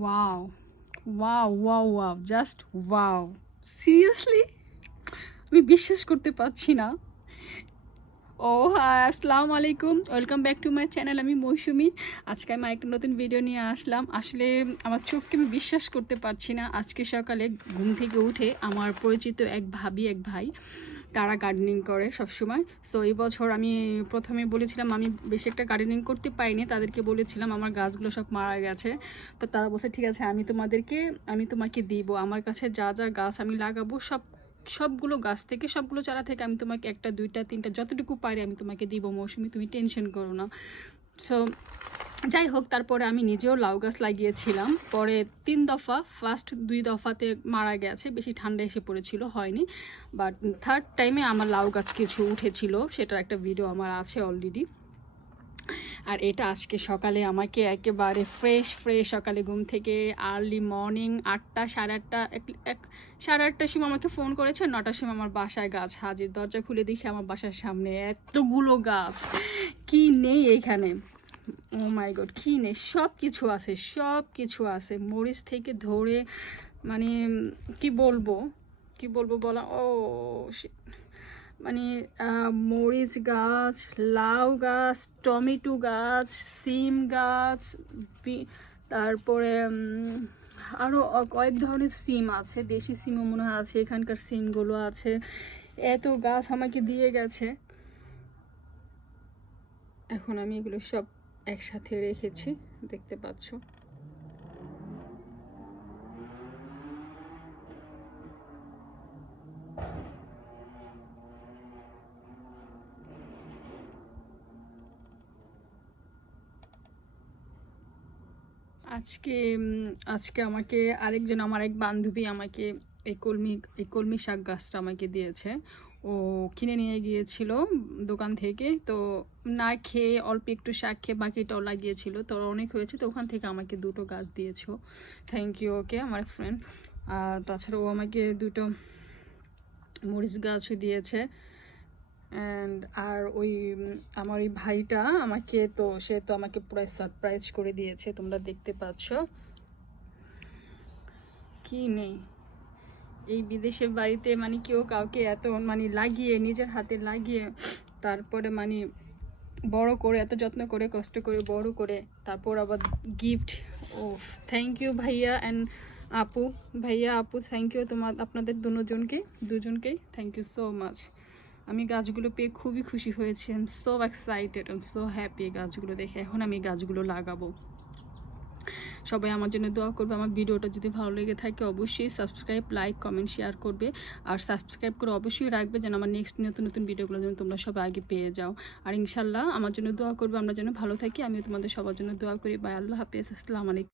Wow wow wow wow, just wow, seriously আমি বিশ্বাস করতে পারছি না। ও হাই, আসসালামু আলাইকুম, welcome back to my channel. আমি মৌসুমি। আজকে আমি একটা নতুন ভিডিও নিয়ে আসলাম। আসলে আমার চোখকে আমি বিশ্বাস করতে পারছি না। আজকে সকালে ঘুম থেকে উঠে আমার পরিচিত এক ভাবি, এক ভাই, তারা গার্ডেনিং করে সবসময়। সো এই বছর আমি প্রথমে বলেছিলাম আমি বেশি একটা গার্ডেনিং করতে পারিনি, তাদেরকে বলেছিলাম আমার গাছগুলো সব মারা গেছে। তো তারা বলছে ঠিক আছে, আমি তোমাকে দিব, আমার কাছে যা যা গাছ আমি লাগাবো সবগুলো গাছ থেকে, সবগুলো চারা থেকে আমি তোমাকে একটা, দুইটা, তিনটা, যতটুকু পারি আমি তোমাকে দিব মৌসুমি, তুমি টেনশন করো না। সো যাই হোক, তারপরে আমি নিজেও লাউ গাছ লাগিয়েছিলাম। পরে 3 দফা, ফার্স্ট 2 দফাতে মারা গেছে, বেশি ঠান্ডা এসে পড়েছিল, হয়নি। বাট থার্ড টাইমে আমার লাউ গাছ কিছু উঠেছিল, সেটার একটা ভিডিও আমার আছে অলরেডি। আর এটা আজকে সকালে আমাকে একেবারে ফ্রেশ সকালে ঘুম থেকে আর্লি মর্নিং 8টা, সাড়ে আটটার সময় আমাকে ফোন করেছে। 9টার সময় আমার বাসায় গাছ হাজির। দরজা খুলে দেখি আমার বাসার সামনে এতগুলো গাছ, কি নেই এখানে, ও মাই গড, কি নেই, সব কিছু আছে, মরিচ থেকে ধরে, মানে কি বলবো বলা, ও মানে মরিচ গাছ, লাউ গাছ, টমেটো গাছ, সিম গাছ, তারপরে আরও কয়েক ধরনের সিম আছে, দেশি সিমও মনে হয় আছে, এখানকার সিমগুলো আছে। এত গাছ আমাকে দিয়ে গেছে। এখন আমি এগুলো সব একসাথে রেখেছি, দেখতে পাচ্ছ। আজকে আজকে আমাকে আরেকজন, আমার এক বান্ধবী আমাকে এই কলমি শাক গাছটা আমাকে দিয়েছে। ও কিনে নিয়ে গিয়েছিল দোকান থেকে। তো না খেয়ে অল্প একটু শাক খেয়ে বাকিটাও লাগিয়েছিল, তো অনেক হয়েছে, তো ওখান থেকে আমাকে 2টো গাছ দিয়েছো। থ্যাংক ইউ ওকে, আমার ফ্রেন্ড। তাছাড়া ও আমাকে 2টো মরিচ গাছও দিয়েছে। অ্যান্ড আর আমার ওই ভাইটা সে তো আমাকে পুরো সারপ্রাইজ করে দিয়েছে, তোমরা দেখতে পাচ্ছ। কি নেই এই বিদেশের বাড়িতে, মানে কেউ কাউকে এত মানে লাগিয়ে, নিজের হাতে লাগিয়ে, তারপরে মানে বড় করে, এত যত্ন করে, কষ্ট করে বড় করে, তারপর আবার গিফট। ও থ্যাংক ইউ ভাইয়া অ্যান্ড আপু, থ্যাংক ইউ আপনাদের দুজনকেই থ্যাংক ইউ সো মাচ। আমি গাছগুলো পেয়ে খুবই খুশি হয়েছি। I am so excited and so happy গাছগুলো দেখে। এখন আমি গাছগুলো লাগাবো। সবাই আমার জন্য দোয়া করবে। আমার ভিডিওটা যদি ভালো লেগে থাকে অবশ্যই সাবস্ক্রাইব, লাইক, কমেন্ট, শেয়ার করবে। আর সাবস্ক্রাইব করে অবশ্যই রাখবে যেন আমার নেক্সট নতুন ভিডিওগুলো যেন তোমরা সবাই আগে পেয়ে যাও। আর ইনশাল্লাহ আমার জন্য দোয়া করবে, আমরা যেন ভালো থাকি। আমিও তোমাদের সবার জন্য দোয়া করি। বাই, আল্লাহ হাফেজ, আসসালামু আলাইকুম।